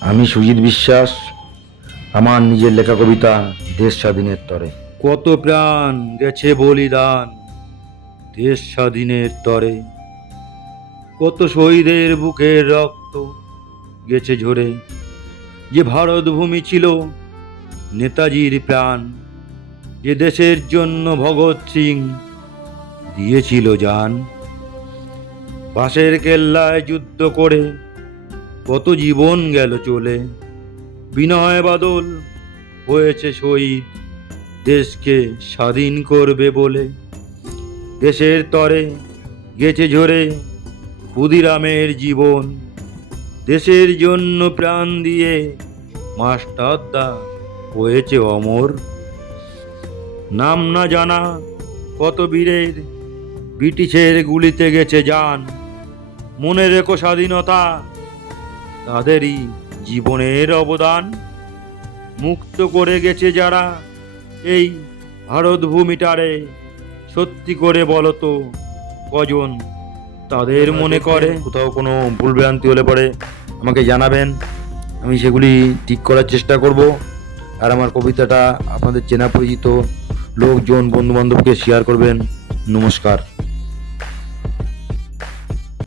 আমি সুজিত বিশ্বাস। আমার নিজের লেখা কবিতা দেশ স্বাধীনের তরে। কত প্রাণ গেছে বলিদান দেশ স্বাধীনের তরে, কত শহীদের বুকের রক্ত গেছে ঝরে। যে ভারত ভূমি ছিল নেতাজির প্রাণ, যে দেশের জন্য ভগৎ সিং দিয়েছিল জান। বাঁশের কেল্লায় যুদ্ধ করে কত জীবন গেল চলে, বিনয় বাদল হয়েছে শহীদ দেশকে স্বাধীন করবে বলে। দেশের তরে গেছে ঝরে ক্ষুদিরামের জীবন, দেশের জন্য প্রাণ দিয়ে মাস্টারদা হয়েছে অমর। নাম না জানা কত বীরের ব্রিটিশের গুলিতে গেছে জান, মনে রেখো স্বাধীনতা তাদেরই জীবনের অবদান। মুক্ত করে গেছে যারা এই ভারত ভূমিটারে, সত্যি করে বলো তো কজন তাদের মনে করে। কোথাও কোনো ভুলভ্রান্তি হলে পরে আমাকে জানাবেন, আমি সেগুলি ঠিক করার চেষ্টা করব। আর আমার কবিতাটা আপনাদের চেনা পরিচিত লোকজন বন্ধুবান্ধবকে শেয়ার করবেন। নমস্কার।